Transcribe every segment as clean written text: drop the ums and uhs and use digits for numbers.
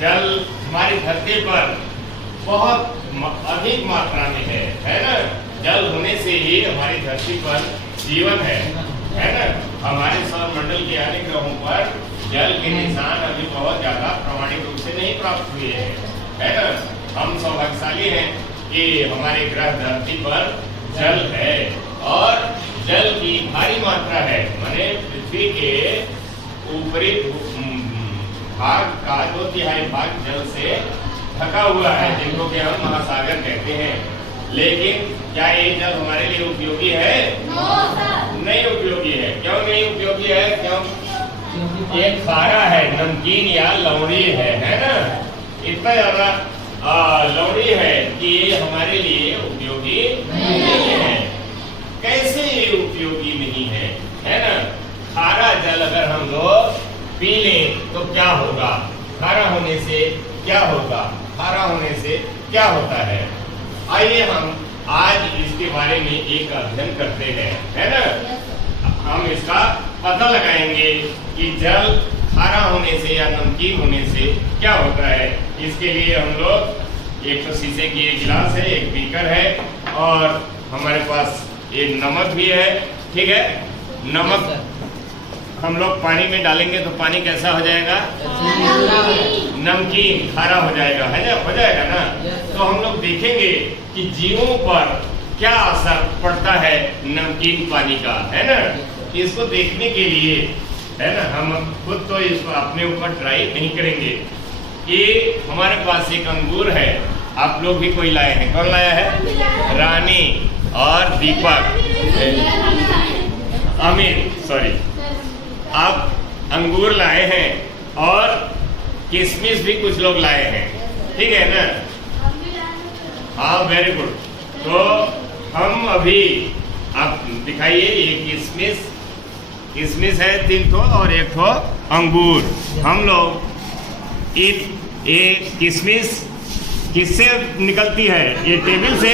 जल हमारी धरती पर बहुत अधिक मात्रा में है ना। जल होने से ही हमारी धरती पर जीवन है ना। हमारे सौरमंडल के अन्य ग्रहों पर जल के निशान अभी बहुत ज्यादा प्रमाणिक रूप से नहीं प्राप्त हुए हैं, है ना। हम सौभाग्यशाली हैं कि हमारे ग्रह धरती पर जल है और जल की भारी मात्रा है। माने पृथ्वी के ऊपरी भाग का 2/3 भाग जल से ढका हुआ है, जिनको कि हम महासागर कहते हैं। लेकिन क्या ये जल हमारे लिए उपयोगी है? नहीं उपयोगी है। क्यों नहीं उपयोगी है? क्यों? ये खारा है, नमकीन या लवणी है ना। इतना ज्यादा लवणी है कि ये हमारे लिए उपयोगी नहीं है। कैसे ये उपयोगी नहीं है ना। खारा जल अगर हम लोग पी लें तो क्या होगा? खारा होने से क्या होगा? खारा होने से क्या होता है? आइए हम आज इसके बारे में एक अध्ययन करते हैं, है ना। हम इसका पता लगाएंगे कि जल खारा होने से या नमकीन होने से क्या होता है। इसके लिए हम लोग एक तो शीशे की एक गिलास है, एक बीकर है और हमारे पास एक नमक भी है, ठीक है। नमक हम लोग पानी में डालेंगे तो पानी कैसा हो जाएगा? नमकीन, खारा हो जाएगा, है ना, हो जाएगा ना। तो हम लोग देखेंगे कि जीवों पर क्या असर पड़ता है नमकीन पानी का, है ना। इसको देखने के लिए, है ना, हम खुद तो इसको अपने ऊपर ट्राई नहीं करेंगे। ये हमारे पास एक अंगूर है, आप लोग भी कोई लाए हैं। कौन लाया है? रानी और दीपक, अमीर, सॉरी। आप अंगूर लाए हैं और किशमिश भी कुछ लोग लाए हैं, ठीक है ना। हाँ, वेरी गुड। तो हम अभी आप दिखाइए, ये किशमिश है 3 ठो और 1 ठो अंगूर। हम लोग ये किशमिश किससे निकलती है? ये टेबल से,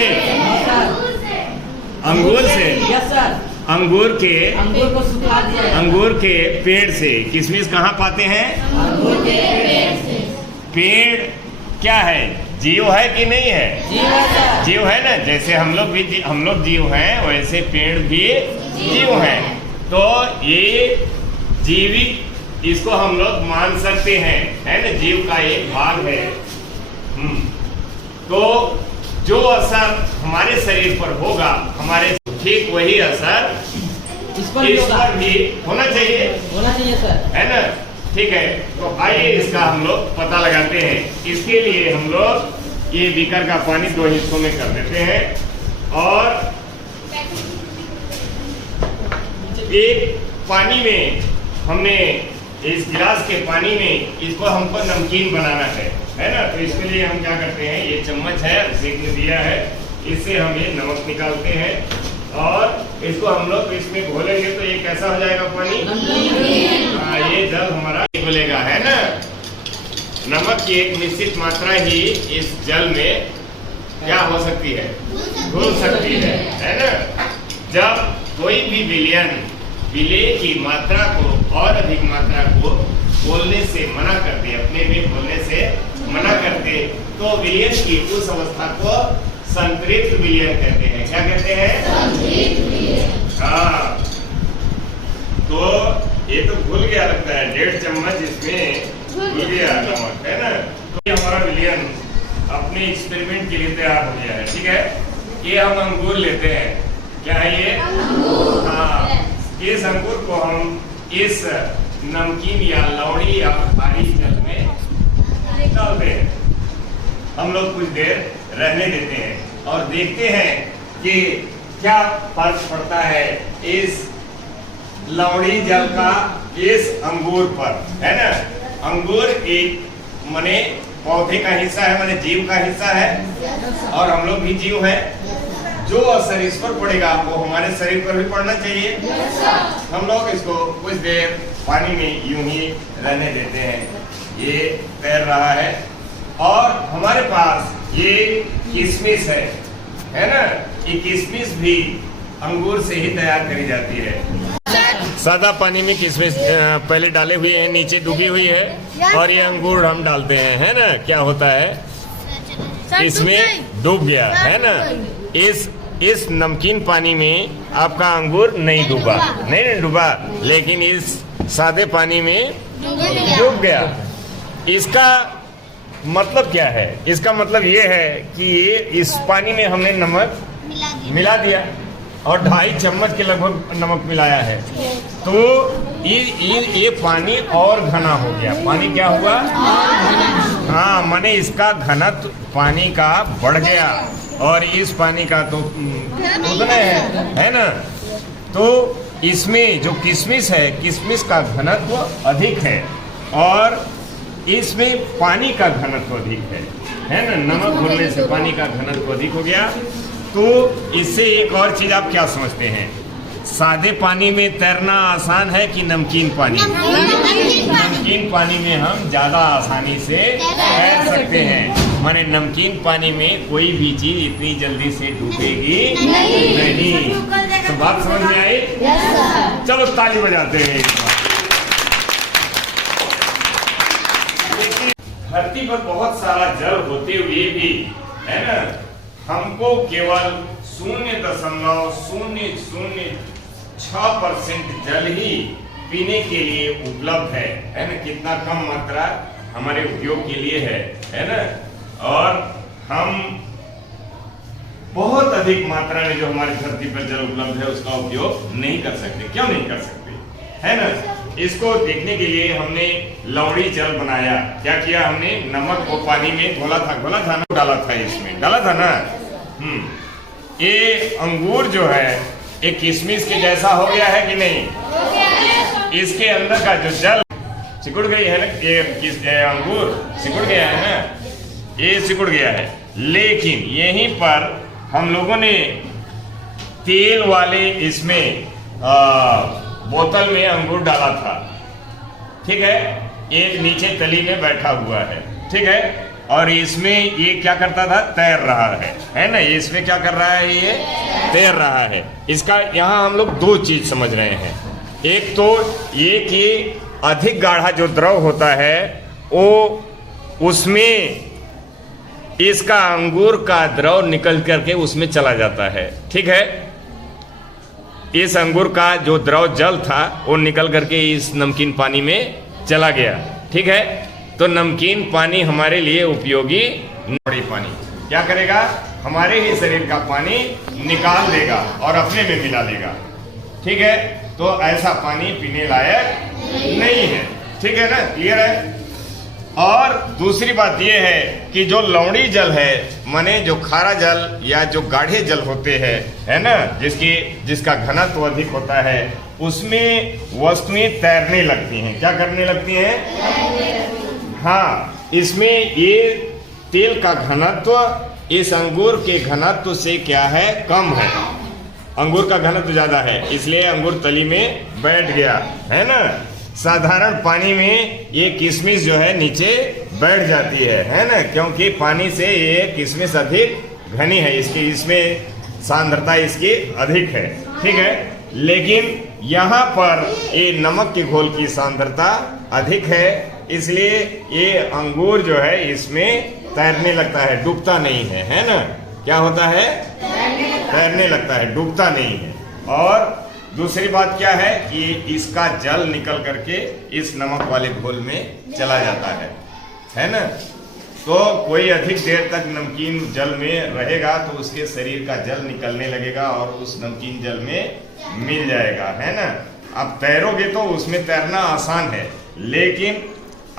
अंगूर से, अंगूर को सुखा दिया, अंगूर के पेड़ से। किशमिश कहाँ पाते हैं? अंगूर के पेड़ से। पेड़ क्या है? जीव है कि नहीं है? जीव है ना। जैसे हम लोग जीव हैं, वैसे पेड़ भी जीव हैं। तो ये जीवित, इसको हम लोग मान सकते हैं, है ना, जीव का एक भाग है। तो जो असर हमारे शरीर पर होगा, हमारे ठीक वही असर इस पर भी होना चाहिए सर, है ना। ठीक है, तो आइए इसका हम लोग पता लगाते हैं। इसके लिए हम लोग ये बीकर का पानी 2 हिस्सों में कर देते हैं और एक पानी में हमने इस गिलास के पानी में इसको हमको नमकीन बनाना है ना। तो इसके लिए हम क्या करते हैं, ये चम्मच है, अभिषेक ने दिया है, इससे हम ये नमक निकालते हैं और इसको हम लोग इसमें घोलेंगे तो ये कैसा हो जाएगा पानी? ये जल हमारा घुलेगा, है ना। नमक की एक निश्चित मात्रा ही इस जल में क्या हो सकती है? घुल सकती है ना। जब कोई भी विलय की मात्रा को और अधिक मात्रा को बोलने से मना करते, अपने में बोलने से मना करते, तो विलयन की उस अवस्था को संतृप्त विलयन कहते हैं। क्या कहते हैं? संतृप्त विलयन। हाँ, तो ये तो घुल गया लगता है, 1.5 चम्मच इसमें घुल गया नमक, है ना। तो ये हमारा विलयन अपने एक्सपेरिमेंट के लिए तैयार हो गया है, ठीक है। ये हम अंगूर लेते हैं, क्या है ये? हाँ, इस अंगूर को हम इस नमकीन या लवणी या खारी जल में डालते हैं। हम लोग कुछ देर रहने देते हैं और देखते हैं कि क्या फर्क पड़ता है इस लवणी जल का इस अंगूर पर, है ना। अंगूर एक माने पौधे का हिस्सा है, माने जीव का हिस्सा है और हम लोग भी जीव हैं। जो असर इस पर पड़ेगा वो हमारे शरीर पर भी पड़ना चाहिए। हम लोग इसको कुछ देर पानी में यूं ही रहने देते हैं। ये तैर रहा है और हमारे पास ये किशमिश है ना। ये किशमिश भी अंगूर से ही तैयार करी जाती है। सादा पानी में किशमिश पहले डाले हुए हैं, नीचे डूबी हुई है, और ये अंगूर हम डालते हैं, है ना। क्या होता है, इसमें डूब गया, है ना। इस नमकीन पानी में आपका अंगूर नहीं डूबा, लेकिन इस सादे पानी में डूब गया। इसका मतलब क्या है? इसका मतलब ये है कि ये इस पानी में हमने नमक मिला दिया और 2.5 चम्मच के लगभग नमक मिलाया है, तो ये पानी और घना हो गया। पानी क्या हुआ? हाँ, माने इसका घनत्व पानी का बढ़ गया, और इस पानी का तो उतना है ना। तो इसमें जो किशमिश है, किशमिश का घनत्व अधिक है, और इसमें पानी का घनत्व अधिक है ना। नमक घुलने से पानी का घनत्व अधिक हो गया। तो इससे एक और चीज आप क्या समझते हैं, सादे पानी में तैरना आसान है कि नमकीन पानी? नमकीन पानी में हम ज्यादा आसानी से तैर सकते हैं। माने नमकीन पानी में कोई भी चीज इतनी जल्दी से डूबेगी नहीं। तो बात समझ में आई? चलो ताली बजाते हैं एक बार। धरती पर बहुत सारा जल होते हुए भी, है ना, हमको केवल 0.006% जल ही पीने के लिए उपलब्ध है ना। कितना कम मात्रा हमारे उपयोग के लिए है ना। और हम बहुत अधिक मात्रा में जो हमारी धरती पर जल उपलब्ध है उसका उपयोग नहीं कर सकते। क्यों नहीं कर सकते, है ना। इसको देखने के लिए हमने लवड़ी जल बनाया। क्या किया हमने? नमक को पानी में घोला था ना, डाला था, इसमें डाला था ना। ये अंगूर जो है ये किशमिश के जैसा हो गया है कि नहीं? इसके अंदर का जो जल सिकुड़ गई है ना, ये अंगूर सिकुड़ गया है ना, ये सिकुड़ गया है। लेकिन यहीं पर हम लोगों ने तेल वाले इसमें बोतल में अंगूर डाला था, ठीक है। एक नीचे तली में बैठा हुआ है, ठीक है, और इसमें ये क्या करता था? तैर रहा है ना। इसमें क्या कर रहा है? ये तैर रहा है। इसका यहाँ हम लोग दो चीज समझ रहे हैं। एक तो ये कि अधिक गाढ़ा जो द्रव होता है वो उसमें इसका अंगूर का द्रव निकल करके उसमें चला जाता है, ठीक है। इस अंगूर का जो द्रव जल था वो निकल करके इस नमकीन पानी में चला गया, ठीक है। तो नमकीन पानी हमारे लिए उपयोगी नहीं। पानी क्या करेगा? हमारे ही शरीर का पानी निकाल देगा और अपने में मिला लेगा, ठीक है। तो ऐसा पानी पीने लायक नहीं है, ठीक है ना। क्लियर है? और दूसरी बात यह है कि जो लवणी जल है, माने जो खारा जल या जो गाढ़े जल होते हैं, है ना, जिसका घनत्व अधिक होता है, उसमें वस्तुएं तैरने लगती हैं। क्या करने लगती हैं? हाँ, इसमें ये तेल का घनत्व इस अंगूर के घनत्व से क्या है? कम है। अंगूर का घनत्व ज्यादा है, इसलिए अंगूर तली में बैठ गया, है ना। साधारण पानी में ये किशमिश जो है नीचे बैठ जाती है ना, क्योंकि पानी से ये किशमिश अधिक घनी है, इसमें सांद्रता इसकी अधिक है, ठीक है। लेकिन यहाँ पर ये नमक के घोल की सांद्रता अधिक है, इसलिए ये अंगूर जो है इसमें तैरने लगता है, डूबता नहीं है ना। क्या होता है? तैरने लगता है, डूबता नहीं है। और दूसरी बात क्या है कि इसका जल निकल करके इस नमक वाले घोल में चला जाता है ना। तो कोई अधिक देर तक नमकीन जल में रहेगा तो उसके शरीर का जल निकलने लगेगा और उस नमकीन जल में मिल जाएगा, है ना। आप तैरोगे तो उसमें तैरना आसान है, लेकिन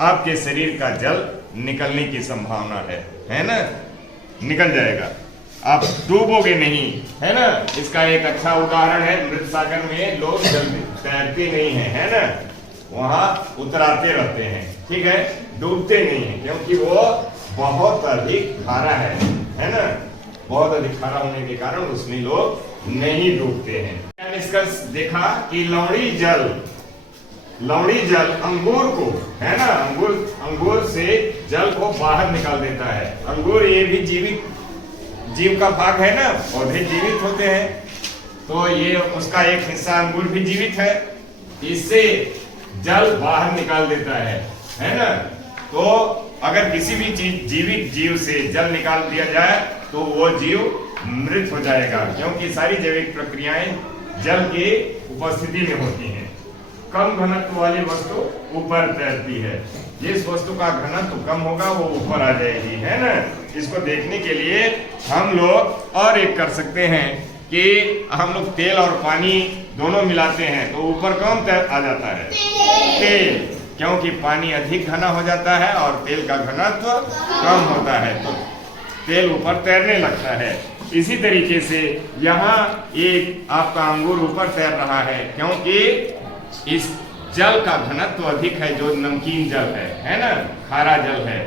आपके शरीर का जल निकलने की संभावना है ना, निकल जाएगा, आप डूबोगे नहीं, है ना। इसका एक अच्छा उदाहरण है, मृत सागर में लोग जल्दी तैरते नहीं है ना, वहां उतराते रहते हैं, ठीक है, डूबते नहीं है, क्योंकि वो बहुत अधिक खारा है ना। बहुत अधिक खारा होने के कारण उसमें लोग नहीं डूबते हैं। निष्कर्ष देखा कि लवणी जल अंगूर को, है ना, अंगूर से जल को बाहर निकाल देता है। अंगूर ये भी जीव का भाग है ना, पौधे जीवित होते हैं, तो ये उसका एक हिस्सा अंगूर भी जीवित है, इससे जल बाहर निकाल देता है ना। तो अगर किसी भी चीज जीवित जीव से जल निकाल दिया जाए तो वो जीव मृत हो जाएगा, क्योंकि सारी जैविक प्रक्रियाएं जल की उपस्थिति में होती हैं। कम घनत्व वाली वस्तु ऊपर तैरती है, जिस वस्तु का घनत्व कम होगा वो ऊपर आ जाएगी, है ना। इसको देखने के लिए हम लोग और एक कर सकते हैं कि हम लोग तेल और पानी दोनों मिलाते हैं तो ऊपर कौन आ जाता है? तेल, क्योंकि पानी अधिक घना हो जाता है और तेल का घनत्व कम होता है, तो तेल ऊपर तैरने लगता है। इसी तरीके से यहाँ एक आपका अंगूर ऊपर तैर रहा है, क्योंकि इस जल का घनत्व अधिक है, जो नमकीन जल है ना, खारा जल है,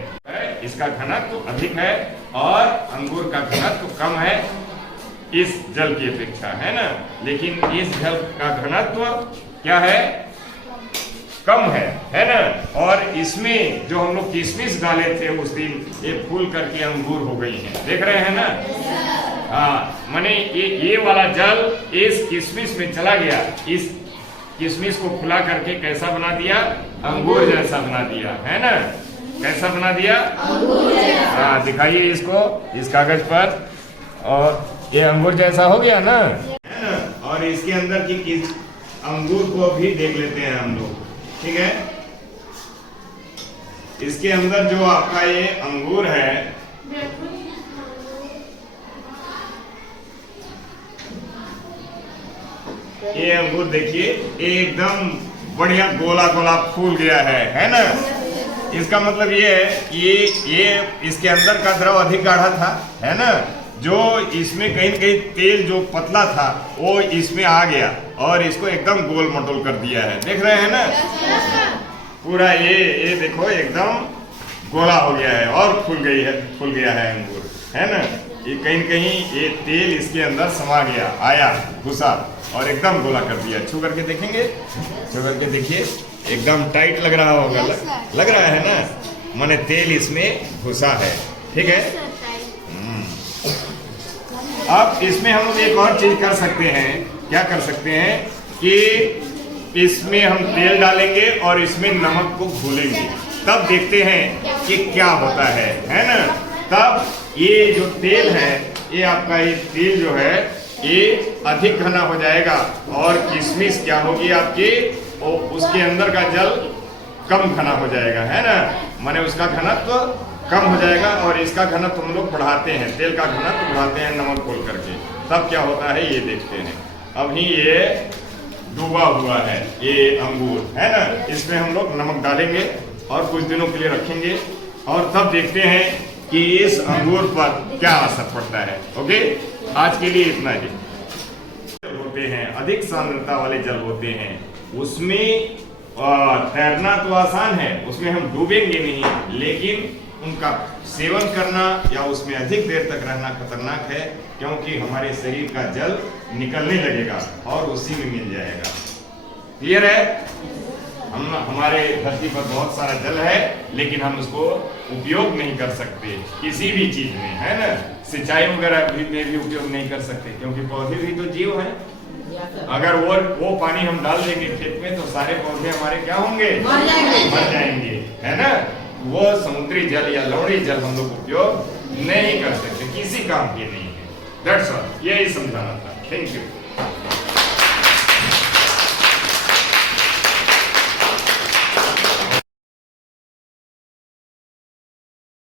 इसका घनत्व अधिक है और अंगूर का घनत्व कम है इस जल की अपेक्षा, है ना। लेकिन इस जल का घनत्व क्या है? कम है ना। और इसमें जो हम लोग किशमिश डाले थे उस दिन, ये फूल करके अंगूर हो गई हैं, देख रहे हैं ना। हाँ, माने ये वाला जल इस किशमिश में चला गया, इस किशमिश को फुला करके कैसा बना दिया? अंगूर जैसा बना दिया, है ना। कैसा बना दिया? अंगूर जैसा। हाँ, दिखाइए इसको इस कागज पर, और ये अंगूर जैसा हो गया ना, है ना। और इसके अंदर की किस अंगूर को भी देख लेते हैं हम लोग, ठीक है। इसके अंदर जो आपका ये अंगूर है, ये अंगूर देखिए एकदम बढ़िया गोला गोला फूल गया है ना। इसका मतलब ये है कि ये इसके अंदर का द्रव अधिक गाढ़ा था, है ना। जो इसमें कहीं कहीं तेल जो पतला था वो इसमें आ गया और इसको एकदम गोल मटोल कर दिया है, देख रहे हैं ना। पूरा ये देखो एकदम गोला हो गया है और फूल गया है अंगूर, है ना। ये कहीं ये तेल इसके अंदर समा गया, आया, घुसा और एकदम गोला कर दिया। छू करके देखेंगे, छू करके देखिए, एकदम टाइट लग रहा होगा, लग रहा है ना, माने तेल इसमें घुसा है, ठीक है। अब इसमें हम लोग एक और चीज कर सकते हैं, क्या कर सकते हैं कि इसमें हम तेल डालेंगे और इसमें नमक को घोलेंगे, तब देखते हैं कि क्या होता है ना। तब ये जो तेल है, ये आपका ये तेल जो है ये अधिक घना हो जाएगा और किशमिश क्या होगी आपकी, और उसके अंदर का जल कम घना हो जाएगा, है ना। माने उसका घनत्व कम हो जाएगा और इसका घनत्व हम लोग बढ़ाते हैं, तेल का घनत्व बढ़ाते हैं नमक घोल करके। तब क्या होता है ये देखते हैं। अभी ये डूबा हुआ है ये अंगूर, है ना, इसमें हम लोग नमक डालेंगे और कुछ दिनों के लिए रखेंगे और तब देखते हैं कि इस अंगूर पर क्या असर पड़ता है। ओके, आज के लिए इतना ही। होते हैं अधिक सांद्रता वाले जल होते हैं, उसमें तैरना तो आसान है, उसमें हम डूबेंगे नहीं, लेकिन उनका सेवन करना या उसमें अधिक देर तक रहना खतरनाक है, क्योंकि हमारे शरीर का जल निकलने लगेगा और उसी में मिल जाएगा। क्लियर है? हमारे धरती पर बहुत सारा जल है, लेकिन हम उसको उपयोग नहीं कर सकते किसी भी चीज में, है ना। सिंचाई वगैरह में भी उपयोग नहीं कर सकते, क्योंकि पौधे भी तो जीव हैं। अगर वो पानी हम डाल देंगे खेत में तो सारे पौधे हमारे क्या होंगे? मर जाएंगे, है ना। वो समुद्री जल या लवणी जल हम लोग उपयोग नहीं कर सकते, किसी काम के नहीं है। दैट्स ऑल, यही समझाना था। Thank you.